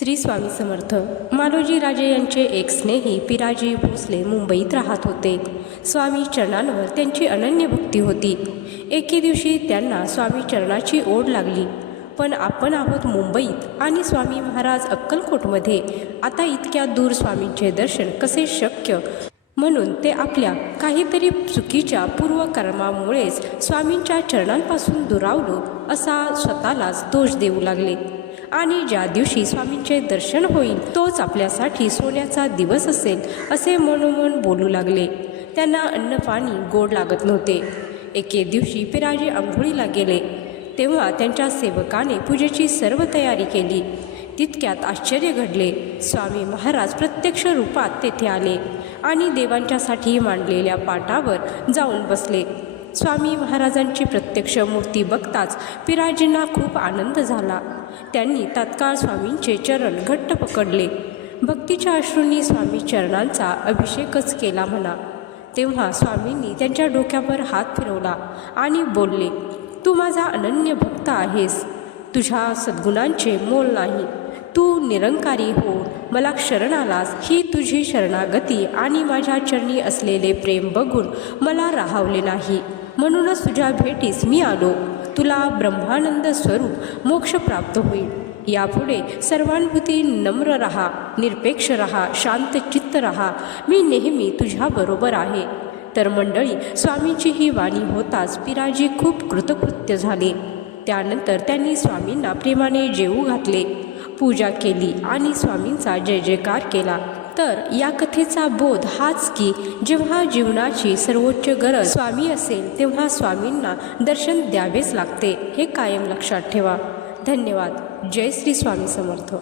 श्री स्वामी समर्थ. मालोजी राजे यांचे एक स्नेही पिराजी भोसले मुंबईत राहत होते. स्वामी चरणांवर त्यांची अनन्य भक्ती होती. एके दिवशी त्यांना स्वामी चरणाची ओढ लागली. पण आपण आहोत मुंबईत आणि स्वामी महाराज अक्कलकोटमध्ये. आता इतक्या दूर स्वामींचे दर्शन कसे शक्य? म्हणून ते आपल्या काहीतरी चुकीच्या पूर्वकर्मामुळेच स्वामींच्या चरणांपासून दुरावलो असा स्वतःलाच दोष देऊ लागले. आणि ज्या दिवशी स्वामींचे दर्शन होईल तोच आपल्यासाठी सोन्याचा दिवस असेल असे मनोमन बोलू लागले. त्यांना अन्न पाणी गोड लागत नव्हते. एके दिवशी पिराजी आंघोळीला गेले तेव्हा त्यांच्या सेवकाने पूजेची सर्व तयारी केली. तितक्यात आश्चर्य घडले. स्वामी महाराज प्रत्यक्ष रूपात तेथे आले आणि देवांच्यासाठी मांडलेल्या पाटावर जाऊन बसले. स्वामी महाराजांची प्रत्यक्ष मूर्ती बघताच पिराजींना खूप आनंद झाला. त्यांनी तात्काळ स्वामींचे चरण घट्ट पकडले. भक्तीच्या अश्रूंनी स्वामी चरणांचा अभिषेकच केला म्हणा. तेव्हा स्वामींनी त्यांच्या डोक्यावर हात फिरवला आणि बोलले, तू माझा अनन्य भक्त आहेस. तुझ्या सद्गुणांचे मोल नाही. तू निरंकारी हो मला शरण आलास. ही तुझी शरणागती आणि माझ्या चरणी असलेले प्रेम बघून मला राहावले नाही. म्हणूनच तुझ्या भेटीस मी आलो. तुला ब्रह्मानंद स्वरूप मोक्ष प्राप्त होईल. यापुढे सर्वानुभूती नम्र रहा, निरपेक्ष रहा, शांत चित्त रहा. मी नेहमी तुझ्याबरोबर आहे. तर मंडळी, स्वामींची ही वाणी होताच पिराजी खूप कृतकृत्य झाले. त्यानंतर त्यांनी स्वामींना प्रेमाने जेवू घातले, पूजा केली आणि स्वामींचा जय जयकार केला. तर या कथेचा बोध हाच की जेव्हा जीवनाची सर्वोच्च गरज स्वामी असेल तेव्हा स्वामींना दर्शन द्यावेच लागते. हे कायम लक्षात ठेवा. धन्यवाद. जय श्री स्वामी समर्थ.